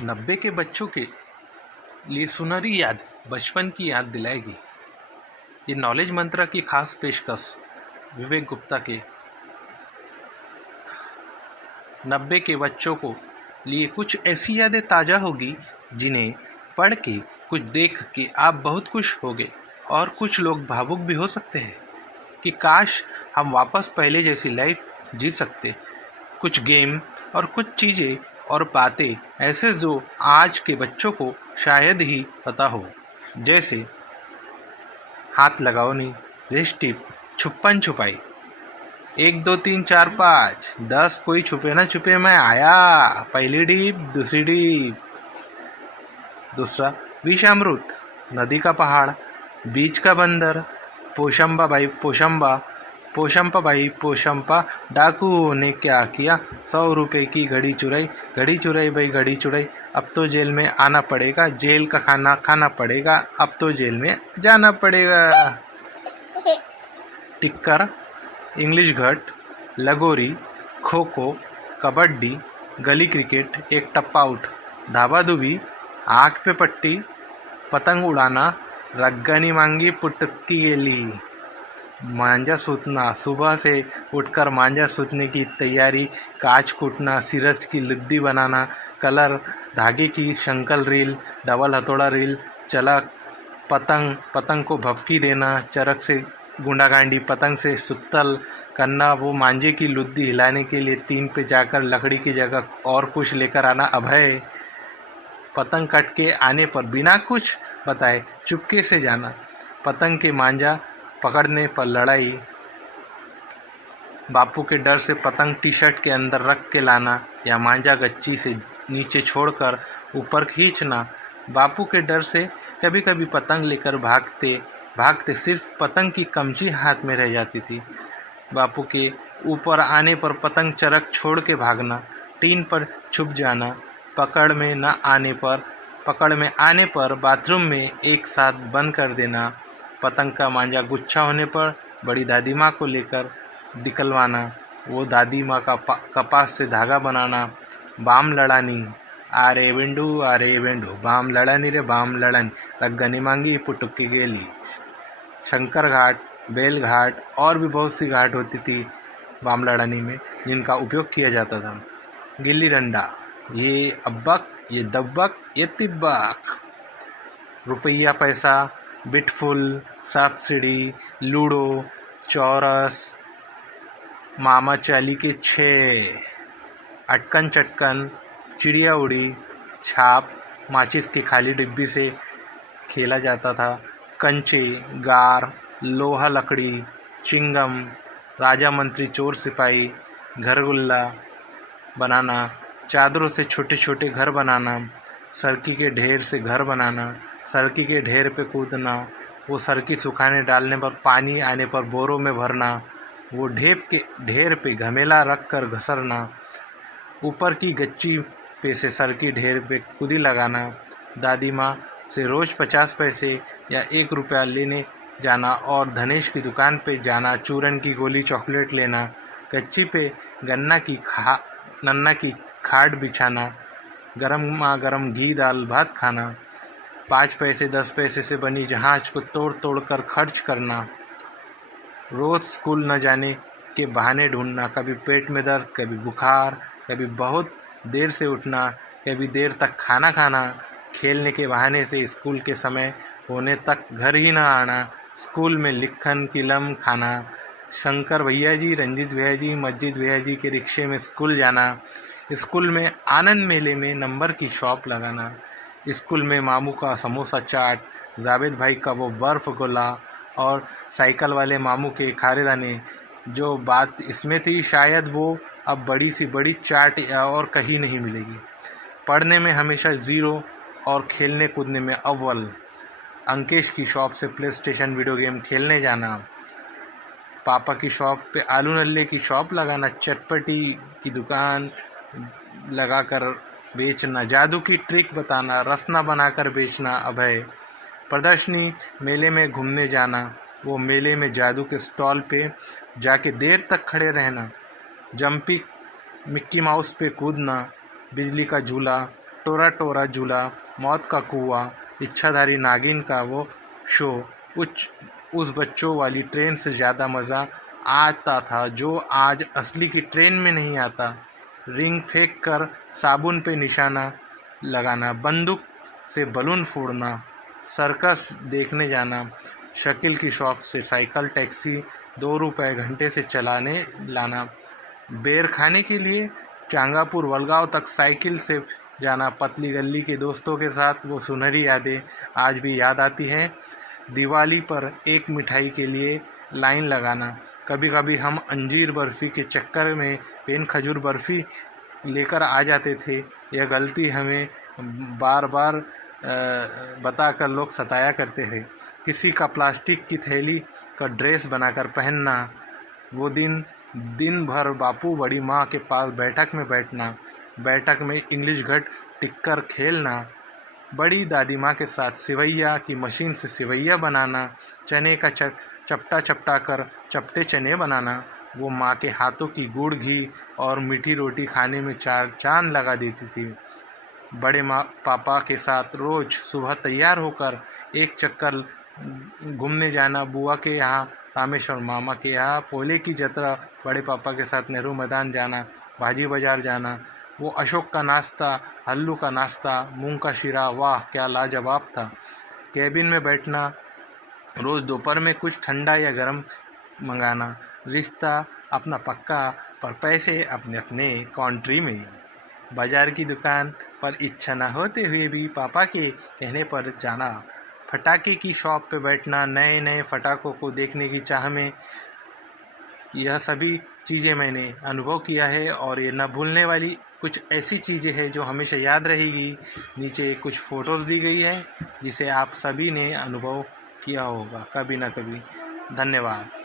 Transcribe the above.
90 के बच्चों के लिए सुनहरी याद बचपन की याद दिलाएगी। ये नॉलेज मंत्रा की खास पेशकश विवेक गुप्ता के 90 के बच्चों को लिए कुछ ऐसी यादें ताज़ा होगी जिन्हें पढ़ के, कुछ देख के आप बहुत खुश होगे और कुछ लोग भावुक भी हो सकते हैं कि काश हम वापस पहले जैसी लाइफ जी सकते। कुछ गेम और कुछ चीज़ें और बातें ऐसे जो आज के बच्चों को शायद ही पता हो, जैसे हाथ लगाओ नहीं, रेस टिप, छुपन छुपाई, 1 2 3 4 5 10, कोई छुपे ना छुपे मैं आया, पहली डीप दूसरी डीप, दूसरा विषामृत, नदी का पहाड़, बीच का बंदर, पोशंबा भाई पोशंबा, पोशंपा भाई पोशंपा, डाकुओं ने क्या किया, 100 रुपये की घड़ी चुराई भाई घड़ी चुराई, अब तो जेल में आना पड़ेगा, जेल का खाना खाना पड़ेगा, अब तो जेल में जाना पड़ेगा। टिक्कर, इंग्लिश घट, लगोरी, खो खो, कबड्डी, गली क्रिकेट, एक टप्पा आउट, धाबा धुबी, आँख पे पट्टी, पतंग उड़ाना, रग्गनी मांगी पुटकी गेली, मांझा सूतना, सुबह से उठकर मांझा सूतने की तैयारी, कांच कूटना, सिरस की लुद्दी बनाना, कलर, धागे की शंकल रील, डबल हथौड़ा रील, चलक, पतंग को भपकी देना, चरक से गुंडागांडी, पतंग से सुतल करना, वो मांझे की लुद्दी हिलाने के लिए 3 पे जाकर लकड़ी की जगह और कुछ लेकर आना, अभय, पतंग कट के आने पर बिना कुछ बताए चुपके से जाना, पतंग के मांझा पकड़ने पर लड़ाई, बापू के डर से पतंग टी शर्ट के अंदर रख के लाना या मांझा गच्ची से नीचे छोड़कर ऊपर खींचना, बापू के डर से कभी कभी पतंग लेकर भागते सिर्फ पतंग की कमची हाथ में रह जाती थी, बापू के ऊपर आने पर पतंग चरक छोड़ के भागना, टीन पर छुप जाना, पकड़ में आने पर बाथरूम में एक साथ बंद कर देना, पतंग का मांझा गुच्छा होने पर बड़ी दादी माँ को लेकर निकलवाना, वो दादी माँ का कपास से धागा बनाना, बाम लड़ानी, आरे बेंडू बाम लड़ानी रे बाम लड़ानी, रग्गनी मांगी पुटुक्की गेली, शंकर घाट, बेल घाट और भी बहुत सी घाट होती थी बाम लड़ानी में जिनका उपयोग किया जाता था। गिल्ली डंडा, ये अब्बक, ये दब्बक, ये तिब्बक, रुपया पैसा, बिटफुल, सांप सीढ़ी, लूडो, चौरस, मामा चाली के 6, अटकन चटकन, चिड़िया उड़ी, छाप, माचिस की खाली डिब्बी से खेला जाता था, कंचे, गार, लोहा लकड़ी, चिंगम, राजा मंत्री चोर सिपाही, घरगुल्ला बनाना, चादरों से छोटे छोटे घर बनाना, सरकी के ढेर से घर बनाना, सरकी के ढेर पे कूदना, वो सरकी सुखाने डालने पर पानी आने पर बोरों में भरना, वो ढेर पे घमेला रख कर घसरना, ऊपर की गच्ची पे से सरकी ढेर पे कूदी लगाना, दादी माँ से रोज़ 50 पैसे या 1 रुपया लेने जाना और धनेश की दुकान पे जाना, चूरन की गोली चॉकलेट लेना, गच्ची पे नन्ना की खाट बिछाना, गरम घी दाल भात खाना, 5 पैसे 10 पैसे से बनी जहाज को तोड़ कर खर्च करना, रोज़ स्कूल न जाने के बहाने ढूंढना, कभी पेट में दर्द, कभी बुखार, कभी बहुत देर से उठना, कभी देर तक खाना खाना, खेलने के बहाने से स्कूल के समय होने तक घर ही न आना, स्कूल में लिखन किलम खाना, शंकर भैया जी, रंजीत भैया जी, मस्जिद भैया जी के रिक्शे में स्कूल जाना, स्कूल में आनंद मेले में नंबर की शॉप लगाना, स्कूल में मामू का समोसा चाट, जावेद भाई का वो बर्फ़ गोला और साइकिल वाले मामू के खारे दाने। जो बात इसमें थी शायद वो अब बड़ी सी बड़ी चाट या और कहीं नहीं मिलेगी। पढ़ने में हमेशा 0 और खेलने कूदने में अव्वल। अंकेश की शॉप से प्ले स्टेशन वीडियो गेम खेलने जाना, पापा की शॉप पे आलू नल्ले की शॉप लगाना, चटपटी की दुकान लगाकर बेचना, जादू की ट्रिक बताना, रसना बनाकर बेचना, अभय, प्रदर्शनी मेले में घूमने जाना, वो मेले में जादू के स्टॉल पे जाके देर तक खड़े रहना, जंपिंग मिक्की माउस पे कूदना, बिजली का झूला, टोरा टोरा झूला, मौत का कुआं, इच्छाधारी नागिन का वो शो, उस बच्चों वाली ट्रेन से ज़्यादा मज़ा आता था जो आज असली की ट्रेन में नहीं आता। रिंग फेंक कर साबुन पे निशाना लगाना, बंदूक से बलून फोड़ना, सर्कस देखने जाना, शकील की शॉप से साइकिल टैक्सी 2 रुपए घंटे से चलाने लाना, बेर खाने के लिए चांगापुर वलगांव तक साइकिल से जाना, पतली गली के दोस्तों के साथ वो सुनहरी यादें आज भी याद आती हैं। दिवाली पर एक मिठाई के लिए लाइन लगाना, कभी कभी हम अंजीर बर्फ़ी के चक्कर में पेन खजूर बर्फ़ी लेकर आ जाते थे। यह गलती हमें बार बार बताकर लोग सताया करते थे। किसी का प्लास्टिक की थैली का ड्रेस बनाकर पहनना, वो दिन भर बापू बड़ी माँ के पास बैठक में बैठना, बैठक में इंग्लिश घट टिक्कर खेलना, बड़ी दादी माँ के साथ सिवैया की मशीन से सिवैया बनाना, चने का चपटा चपटा कर चपटे चने बनाना, वो माँ के हाथों की गुड़ घी और मीठी रोटी खाने में 4 चांद लगा देती थी। बड़े पापा के साथ रोज़ सुबह तैयार होकर एक चक्कर घूमने जाना, बुआ के यहाँ रामेश्वर, मामा के यहाँ पोले की जतरा, बड़े पापा के साथ नेहरू मैदान जाना, भाजी बाज़ार जाना, वो अशोक का नाश्ता, हल्लू का नाश्ता, मूंग का शीरा, वाह क्या लाजवाब था। कैबिन में बैठना, रोज़ दोपहर में कुछ ठंडा या गर्म मंगाना, रिश्ता अपना पक्का पर पैसे अपने अपने कंट्री में, बाज़ार की दुकान पर इच्छा न होते हुए भी पापा के कहने पर जाना, फटाके की शॉप पे बैठना, नए नए फटाकों को देखने की चाह में। यह सभी चीज़ें मैंने अनुभव किया है और ये न भूलने वाली कुछ ऐसी चीज़ें हैं जो हमेशा याद रहेगी। नीचे कुछ फ़ोटोज़ दी गई है जिसे आप सभी ने अनुभव किया होगा कभी ना कभी। धन्यवाद।